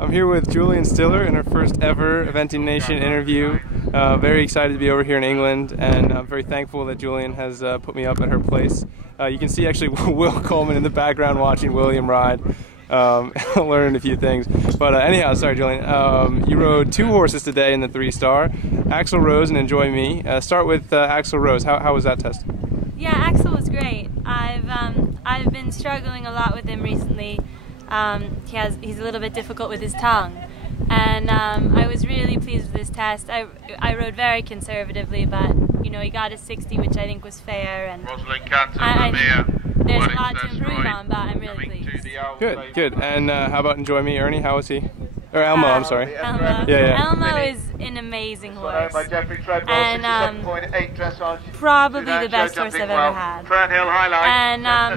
I'm here with Julian Stiller in her first ever Eventing Nation interview. Very excited to be over here in England, and I'm very thankful that Julian has put me up at her place. You can see actually Will Coleman in the background watching William ride. Learned a few things. But anyhow, sorry Julian, you rode 2 horses today in the 3-star, Axel Rose and Enjoy Me. Start with Axel Rose. How was that test? Yeah, Axel was great. I've been struggling a lot with him recently. He's a little bit difficult with his tongue, and I was really pleased with his test. I rode very conservatively, but you know, he got a 60, which I think was fair, and there's a lot to improve on, but I'm really pleased. Good. And how about Enjoy Me, Ernie? How was he? Or Elmo, I'm sorry. Elmo. Yeah. Elmo is an amazing horse, and probably the best horse I've ever had. And I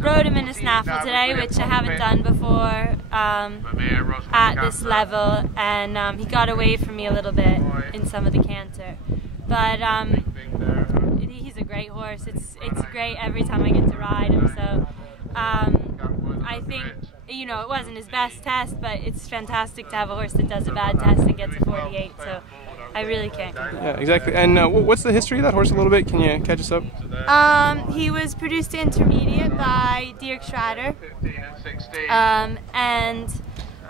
rode him in a snaffle today, which I haven't done before at this level, and he got away from me a little bit in some of the canter. But he's a great horse. It's great every time I get to ride him. So I think, you know, it wasn't his best test, but it's fantastic to have a horse that does a bad test and gets a 48. So I really can't complain. Yeah, exactly. And what's the history of that horse a little bit? Can you catch us up? He was produced to intermediate by Dirk Schrader, and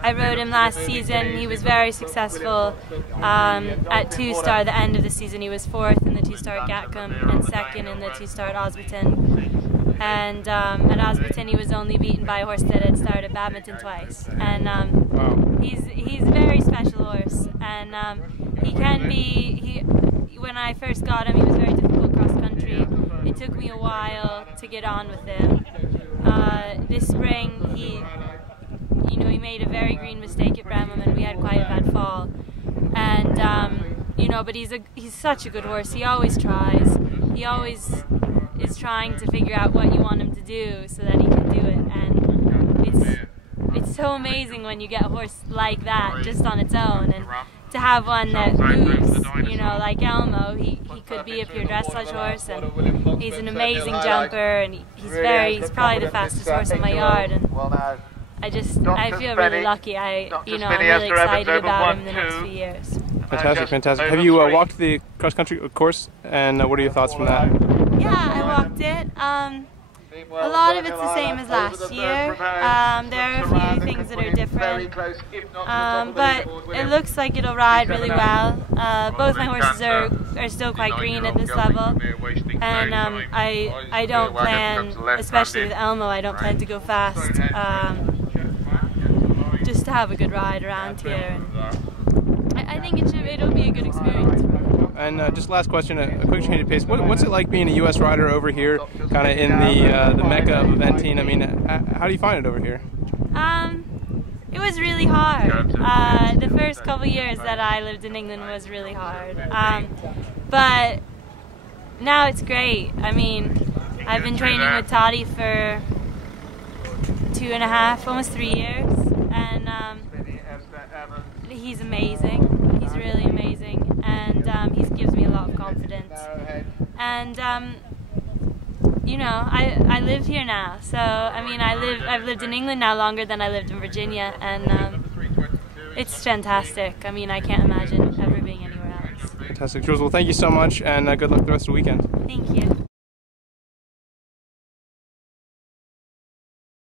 I rode him last season. He was very successful at 2-star. The end of the season, he was 4th in the 2-star at Gatcombe and 2nd in the 2-star at Osberton. And at Osberton, he was only beaten by a horse that had started at Badminton twice. And he's a very special horse, and he can be. When I first got him, he was very difficult cross country. It took me a while to get on with him. This spring, he made a very green mistake at Bramham, and we had quite a bad fall. And but he's such a good horse. He always tries. He always is trying to figure out what you want him to do so that he can do it. And it's so amazing when you get a horse like that just on its own, and to have one that moves, you know, like Elmo. He could be a pure dressage horse, and he's an amazing jumper, and he's probably the fastest horse in my yard. And I feel really lucky. I'm really excited about him in the next few years. Fantastic. Have you walked the cross country course, and what are your thoughts from that? Yeah, I walked it. A lot of it's the same as last year. There are a few things that are different, but it looks like it'll ride really well. Both my horses are still quite green at this level, and I don't plan, especially with Elmo, I don't plan to go fast. Just to have a good ride around here. And I think it'll be a good experience. And just last question, a quick change of pace. What's it like being a U.S. rider over here, kind of in the mecca of eventing? I mean, how do you find it over here? It was really hard. The first couple years that I lived in England was really hard. But now it's great. I mean, I've been training with Toddy for 2.5, almost 3 years, and he's amazing. He's really amazing, and he gives me a lot of confidence. And I live here now, so I mean, I've lived in England now longer than I lived in Virginia, and it's fantastic. I mean, I can't imagine ever being anywhere else. Fantastic, Jules. Well, thank you so much, and good luck the rest of the weekend. Thank you.